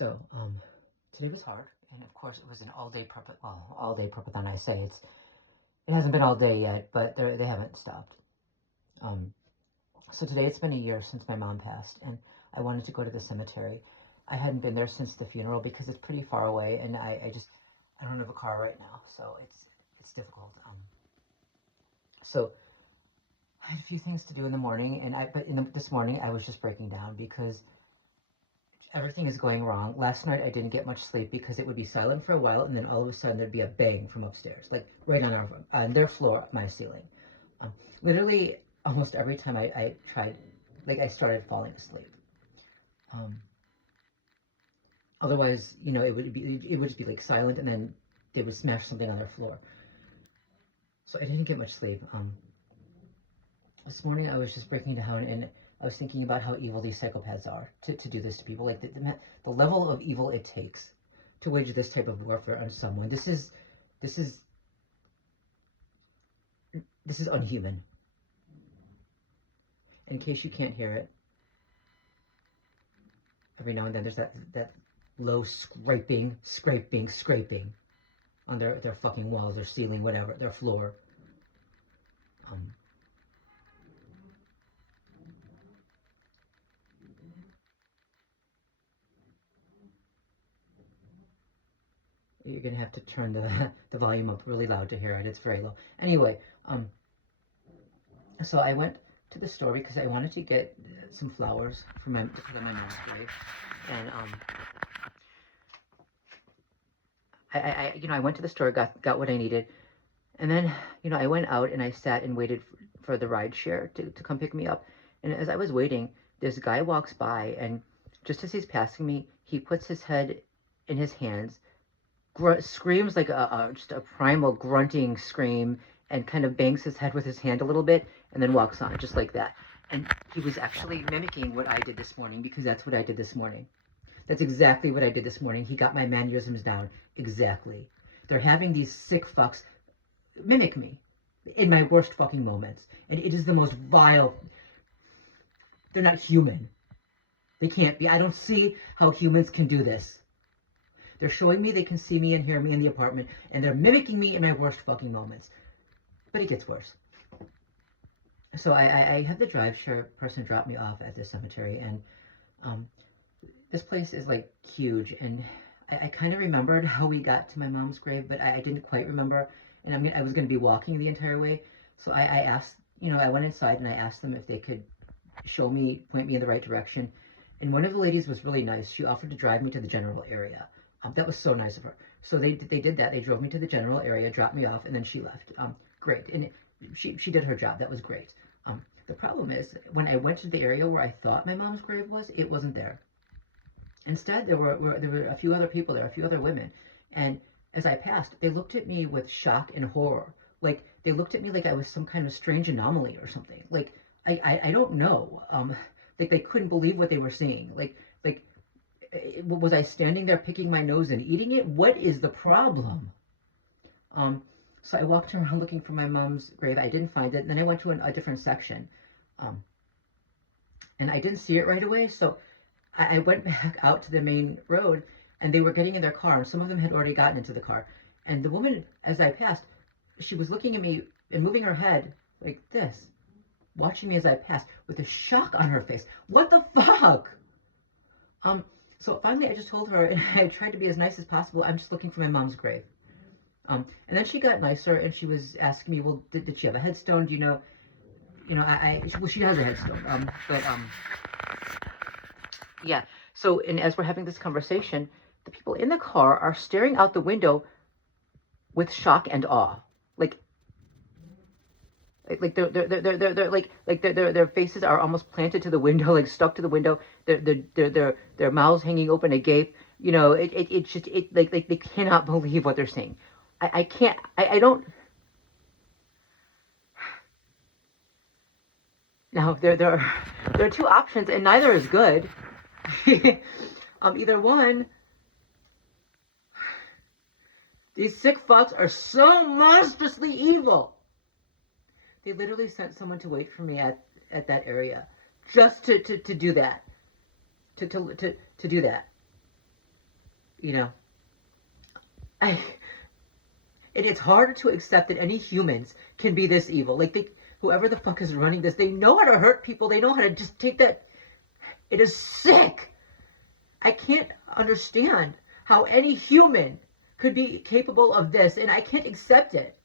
So, today was hard, and of course it was an all-day all-day prepathon. I say it hasn't been all day yet, but they haven't stopped. Um, so today it's been a year since my mom passed, and I wanted to go to the cemetery. I hadn't been there since the funeral because it's pretty far away, and I don't have a car right now, so it's difficult. So I had a few things to do in the morning, this morning I was just breaking down because everything is going wrong. Last night I didn't get much sleep because it would be silent for a while, and then all of a sudden there'd be a bang from upstairs, like right on their floor, my ceiling. Literally, almost every time I tried, like I started falling asleep. Otherwise, it would just be like silent, and then they would smash something on their floor. So I didn't get much sleep. This morning I was just breaking down, and I was thinking about how evil these psychopaths are to do this to people. Like the level of evil it takes to wage this type of warfare on someone. This is unhuman. In case you can't hear it, every now and then there's that low scraping on their fucking walls, their ceiling, whatever, their floor. You're gonna have to turn the volume up really loud to hear it. It's very low. Anyway, so I went to the store because I wanted to get some flowers for my mom's grave, and I went to the store, got what I needed, and then I went out and I sat and waited for the ride share to come pick me up. And as I was waiting, this guy walks by, and just as he's passing me, he puts his head in his hands, screams like just a primal grunting scream, and kind of bangs his head with his hand a little bit, and then walks on just like that. And he was actually mimicking what I did this morning, because that's what I did this morning. That's exactly what I did this morning. He got my mannerisms down exactly. They're having these sick fucks mimic me in my worst fucking moments, and it is the most vile. They're not human. They can't be. I don't see how humans can do this. They're showing me they can see me and hear me in the apartment, and they're mimicking me in my worst fucking moments. But it gets worse. So I had the drive share person drop me off at the cemetery, and this place is like huge, and I kind of remembered how we got to my mom's grave, but I didn't quite remember, and I was going to be walking the entire way. So I asked, I went inside and I asked them if they could point me in the right direction. And one of the ladies was really nice. She offered to drive me to the general area. That was so nice of her. So they did that. They drove me to the general area, dropped me off, and then she left. Great. And she did her job. That was great. The problem is, when I went to the area where I thought my mom's grave was, it wasn't there. Instead, there were a few other people there, a few other women. And as I passed, they looked at me with shock and horror. Like, they looked at me like I was some kind of strange anomaly or something. Like, I don't know. Like, they couldn't believe what they were seeing. Like, was I standing there picking my nose and eating it? What is the problem? So I walked around looking for my mom's grave. I didn't find it. And then I went to a different section. And I didn't see it right away. So I went back out to the main road, and they were getting in their car. And some of them had already gotten into the car. And the woman, as I passed, she was looking at me and moving her head like this, watching me as I passed with a shock on her face. What the fuck? So finally I just told her, and I tried to be as nice as possible, I'm just looking for my mom's grave. And then she got nicer, and she was asking me, well, did she have a headstone? Do you know, well, she has a headstone. Yeah. So, and as we're having this conversation, the people in the car are staring out the window with shock and awe. Like their faces are almost planted to the window, like stuck to the window. Their mouths hanging open agape. It's just like they cannot believe what they're seeing. I can't. I don't. Now there are two options, and neither is good. Either one. These sick fucks are so monstrously evil. They literally sent someone to wait for me at that area, just to do that. To do that. you know, I, it's hard to accept that any humans can be this evil. Like, whoever the fuck is running this, they know how to hurt people. They know how to just take that. It is sick. I can't understand how any human could be capable of this, and I can't accept it.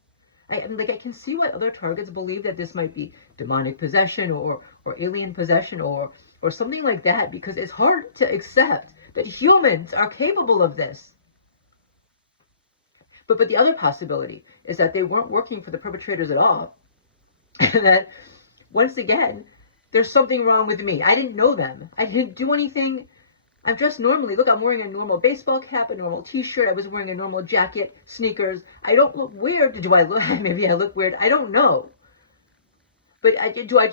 I can see why other targets believe that this might be demonic possession or alien possession or something like that, because it's hard to accept that humans are capable of this. But the other possibility is that they weren't working for the perpetrators at all, and that once again there's something wrong with me. I didn't know them. I didn't do anything. I'm dressed normally. Look, I'm wearing a normal baseball cap, a normal t-shirt. I was wearing a normal jacket, sneakers. I don't look weird. Do I look? Maybe I look weird. I don't know. But do I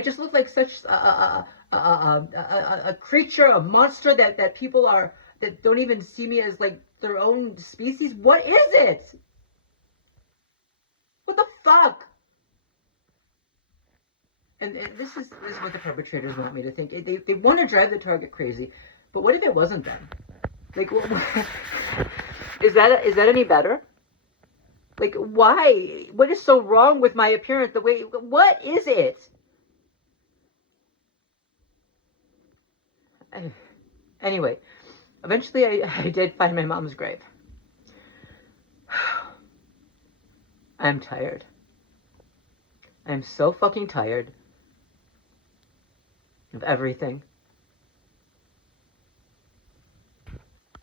just look like such a creature, a monster that people are, that don't even see me as like their own species? What is it? What the fuck? And this is what the perpetrators want me to think. They want to drive the target crazy, but what if it wasn't them? Like, is that any better? Like, why? What is so wrong with my appearance? The way, what is it? Anyway, eventually I did find my mom's grave. I'm tired. I'm so fucking tired of everything.